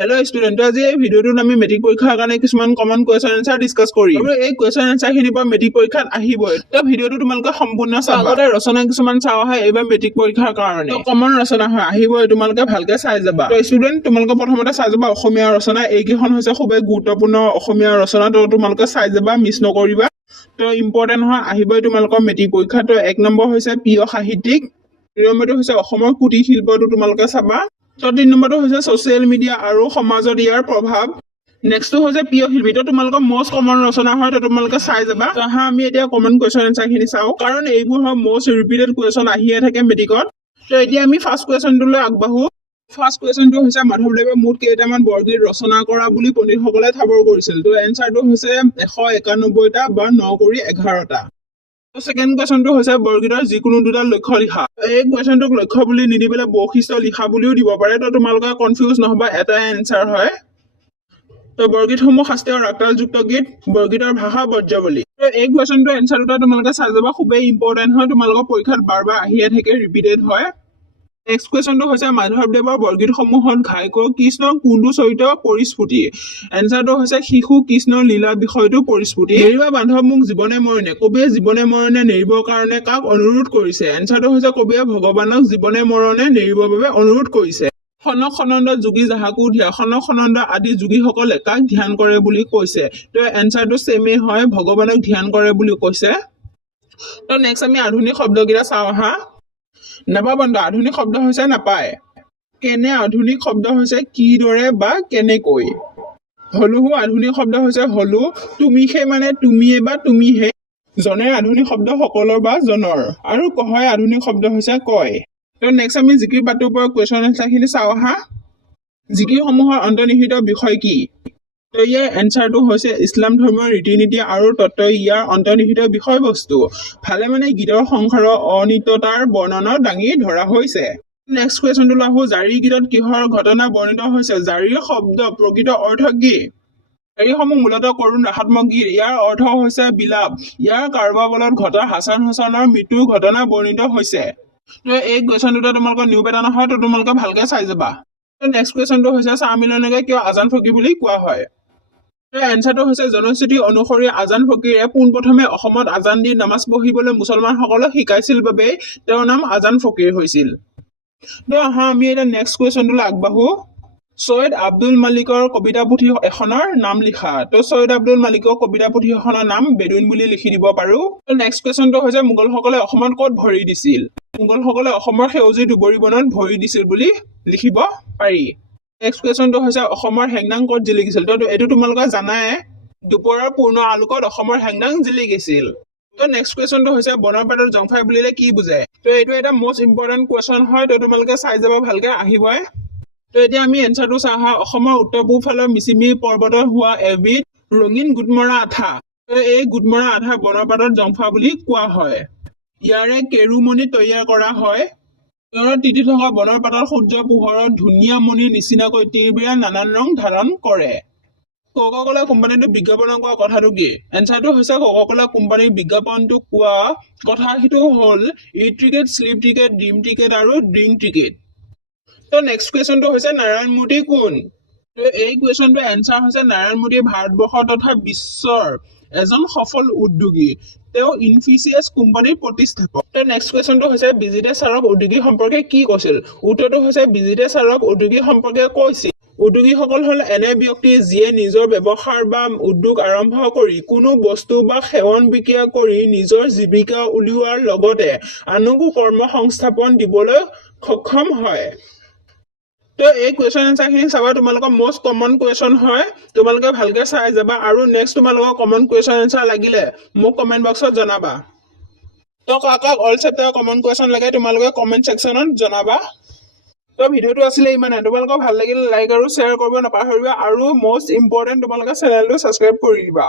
Hello student, আজি এই ভিডিওটোত আমি মেট্ৰিক পৰীক্ষাৰ কাৰণে কিছুমান কমন কোৱেশ্চন আনসাৰ ডিসকাস কৰিম। আৰু এই কোৱেশ্চন আনসাৰ খিনি পৰা মেট্ৰিক পৰীক্ষাত আহিবই। তো ভিডিওটো তোমালোকে সম্পূৰ্ণ চাবা। আগতে ৰচনা কিছুমান চাও হয় এইবাৰ মেট্ৰিক পৰীক্ষাৰ কাৰণে। তো কমন ৰচনা হয় আহিবই, তোমালোকে ভালকে চাই যাবা। তো ষ্টুডেন্ট তোমালোকে প্ৰথমতে চাই যাবা অসমীয়া ৰচনা, এইকেইখন হৈছে খুবেই গুৰুত্বপূৰ্ণ অসমীয়া ৰচনা। তো তোমালোকে চাই যাবা, মিছ নকৰিবা। তো ইম্পৰ্টেন্ট হয় আহিবই তোমালোকৰ মেট্ৰিক পৰীক্ষা। তো 1 নম্বৰ হৈছে প্ৰিয় সাহিত্যিক, 2 নম্বৰটো হৈছে অসমৰ কুটিৰ শিল্পটো তোমালোকে চাবা। তো 3 নম্বৰটো হৈছে সোশ্যাল মিডিয়া আৰু সমাজত ইয়াৰ প্ৰভাৱ। নেক্সটটো হৈছে প্ৰিয় শিল্পী। তো তোমালোকৰ মোষ্ট কমন ৰচনা হয়, তো তোমালোকে চাই যাবা। তো আমি এতিয়া কমন কোৱেশ্চন আনসাৰ খিনি চাও, কাৰণ এইবোৰ হয় মোষ্ট ৰিপিটেড কোৱেশ্চন আহিয়ে থাকে মেট্ৰিকত। তো এতিয়া আমি ফাৰ্ষ্ট কোৱেশ্চনটোলৈ আগবাঢ়ো। ফাৰ্ষ্ট কোৱেশ্চনটো হৈছে মাধৱদেৱে মুঠ কেইটামান বৰগীত ৰচনা কৰা বুলি পণ্ডিতসকলে ঠাৱৰ কৰিছিল। তো এনসাৰটো হৈছে 191টা বা 9 কৰি 11টা। তো সেকেন্ড কোৱেশ্চনটো হৈছে বৰগীতৰ যিকোনো দুটা লক্ষ্য লিখা। এই কোৱেশ্চনটোক লক্ষ্য বুলি নিদি পেলাই বৈশিষ্ট্য লিখা বুলিও দিব পাৰে। তো তোমালোকে কনফিউজ নহবা, এটাই এনসাৰ হয়। তো বৰগীতসমূহ শাস্ত্ৰীয় ৰাগতালযুক্ত গীত, বৰগীতৰ ভাষা ব্ৰজাৱলী। তো এই কোৱেশ্চনটো এনসাৰ দুটা তোমালোকে চাই যাবা, খুবেই ইম্পৰ্টেন্ট হয়, তোমালোকৰ পৰীক্ষাত বাৰ বাৰ আহিয়ে থাকে, ৰিপিটেড হয়। নেক্সট কোৱেশ্চনটো হৈছে মাধৱদেৱৰ বৰগীতসমূহত ঘাইকৈ কৃষ্ণৰ কোনটো চৰিত্ৰ পৰিস্ফুটি। এনসাৰটো হৈছে শিশু কৃষ্ণৰ লীলা বিষয়টো পৰিস্ফুটি। নেৰিবা বান্ধৱ মোক জীৱনে মৰণে, কবিয়ে জীৱনে মৰণে নেৰিবৰ কাৰণে কাক অনুৰোধ কৰিছে। এনসাৰটো হৈছে কবিয়ে ভগৱানক জীৱনে মৰণে নেৰিবৰ বাবে অনুৰোধ কৰিছে। খনক খনন্দ যোগী যাহাকো ধ্যান, খনক খনন্দ আদি যোগীসকলে কাক ধ্যান কৰে বুলি কৈছে। তো এনসাৰটো সেমে হয়, ভগৱানক ধ্যান কৰে বুলি কৈছে। তো নেক্সট আমি আধুনিক শব্দকেইটা চাওঁ আহা। নাপাবন্ধ আধুনিক শব্দ হৈছে নাপায়। কেনে আধুনিক শব্দ হৈছে কিদৰে বা কেনেকৈ। হলুহু আধুনিক শব্দ হৈছে হলু, তুমিহে মানে তুমিয়ে বা তুমিহে। জনে আধুনিক শব্দ সকলৰ বা জনৰ, আৰু কহয় আধুনিক শব্দ হৈছে কয়। তো নেক্সট আমি জিকিৰ পাঠৰ পৰা কুৱেশ্চন আনসাৰ খিনি চাওঁ আহা। জিকিৰসমূহৰ অন্তৰ্নিহিত বিষয় কি। তো ইয়াৰ এনসাৰটো হৈছে ইছলাম ধৰ্মৰ ৰীতি নীতি আৰু তত্ত্ব ইয়াৰ অন্তৰ্নিহিত বিষয়বস্তু। ভালে মানে গীতৰ সংসাৰৰ অনিত্যতাৰ বৰ্ণনা দাঙি ধৰা হৈছে। নেক্সট কুৱেশ্চনটো আহো, জাৰি গীতত কিহৰ ঘটনা বৰ্ণিত হৈছে। জাৰিৰ শব্দ প্ৰকৃত অৰ্থ কি। জাৰিসমূহ মূলতঃ কৰুণ ৰাসাত্মক গীত, ইয়াৰ অৰ্থ হৈছে বিলাপ। ইয়াৰ কাৰোবাৰ বলত ঘটা হাছান হাছানৰ মৃত্যুৰ ঘটনা বৰ্ণিত হৈছে। তো এই কুৱেশ্চন দুটা তোমালোকৰ নিউ পেটাৰ্ণ হয়, তো তোমালোকে ভালকে চাই যাবা। নেক্সট কুৱেশ্চনটো হৈছে চাহ মিলনকে কিয় আজান ফকীৰ বুলি কোৱা হয়। এনসাৰটো হৈছে জনশ্ৰুতি অনুসৰি আজান ফকীৰে পোনপ্ৰথমে অসমত আজান দি নামাজ পঢ়িবলৈ মুছলমানসকলক শিকাইছিল বাবে তেওঁৰ নাম আজান ফকীৰ হৈছিল। তো আমি এটা নেক্সট কুৱেশ্চনটোলৈ আগবাঢ়ো। সৈয়দ আব্দুল মালিকৰ কবিতা পুথি এখনৰ নাম লিখা। তো সৈয়দ আব্দুল মালিকৰ কবিতা পুথি এখনৰ নাম বেদুইন বুলি লিখি দিব পাৰো। তো নেক্সট কুৱেশ্চনটো হৈছে মোগলসকলে অসমত ক'ত ভৰি দিছিল। মোগলসকলে অসমৰ সেউজী দুবৰি বনত ভৰি দিছিল বুলি লিখিব পাৰি। নেক্সট কুৱেশ্চনটো হৈছে অসমৰ হেংদাং ক'ত জিলিকিছিল। তো এইটো তোমালোকে জানাই, দুপৰৰ পূৰ্ণ আলোকত অসমৰ হেংদাং জিলিকিছিল। তো নেক্সট কুৱেশ্চনটো হৈছে বনৰ পাতত জংফাই বুলিলে কি বুজায়। তো এইটো এটা মোষ্ট ইম্পৰ্টেন্ট কুৱেশ্চন হয়, তো তোমালোকে চাই যাব ভালকে আহিবই। তো এতিয়া আমি এনসাৰটো চাওঁ। অসমৰ উত্তৰ পূব ফালৰ মিচিমি পৰ্বতত হোৱা এবিধ ৰঙীন গোটমৰা আঠা। তো এই গোটমৰা আঠা বনৰ পাতত জংফা বুলি কোৱা হয়। ইয়াৰে কেৰুমণি তৈয়াৰ কৰা হয়। তিতি থকা বনৰ পাতৰ সূৰ্য পোহৰত ধুনীয়া মণিৰ নিচিনাকৈ তিৰবিৰা নানান ৰং ধাৰণ কৰে। কোকা-কোলা কোম্পানীটো বিজ্ঞাপন কোৱা কথাটো কি। এনসাৰটো হৈছে কোকা-কোলা কোম্পানীৰ বিজ্ঞাপনটো কোৱা কথা সেইটো হ'ল eat ticket, sleep ticket, dream ticket আৰু ড্ৰিংক টিকেট। তো নেক্সট কুৱেশ্চনটো হৈছে নাৰায়ণ মূৰ্তি কোন। তো এই কুৱেশ্চনটো এনসাৰ হৈছে নাৰায়ণ মূৰ্তি ভাৰতবৰ্ষ তথা বিশ্বৰ এজন সফল উদ্যোগী। তেওঁ ইনফিচিয়াছ কোম্পানীৰ প্ৰতিষ্ঠাপক। তো নেক্সট কুৱেশ্চনটো হৈছে বিজিতে ছাৰক উদ্যোগী সম্পৰ্কে কি কৈছিল। উত্তৰটো হৈছে বিজিতে ছাৰক উদ্যোগী সম্পৰ্কে কৈছিল উদ্যোগীসকল হ'ল এনে ব্যক্তি যিয়ে নিজৰ ব্যৱসায় বা উদ্যোগ আৰম্ভ কৰি কোনো বস্তু বা সেৱন বিক্ৰী কৰি নিজৰ জীৱিকা উলিওৱাৰ লগতে আনকো কৰ্ম সংস্থাপন দিবলৈ সক্ষম হয়। তো এই কুৱেশ্চন আনসাৰ খিনি চাবা, তোমালোকৰ মোষ্ট কমন কুৱেশ্চন হয়, তোমালোকে ভালকে চাই যাবা। আৰু নেক্সট তোমালোকৰ কমন কুৱেশ্চন আনসাৰ লাগিলে মোক কমেন্ট বক্সত জনাবা। তো কাক অল চেপ্টাৰ কমন কুৱেশ্চন লাগে তোমালোকে কমেন্ট সেকশনত জনাবা। তো ভিডিওটো আছিলে ইমানে। তোমালোকৰ ভাল লাগিলে লাইক আৰু শ্বেয়াৰ কৰিব নাপাহৰিবা, আৰু মোষ্ট ইম্পৰ্টেন্ট তোমালোকে চেনেলটো সাবস্ক্ৰাইব কৰি দিবা।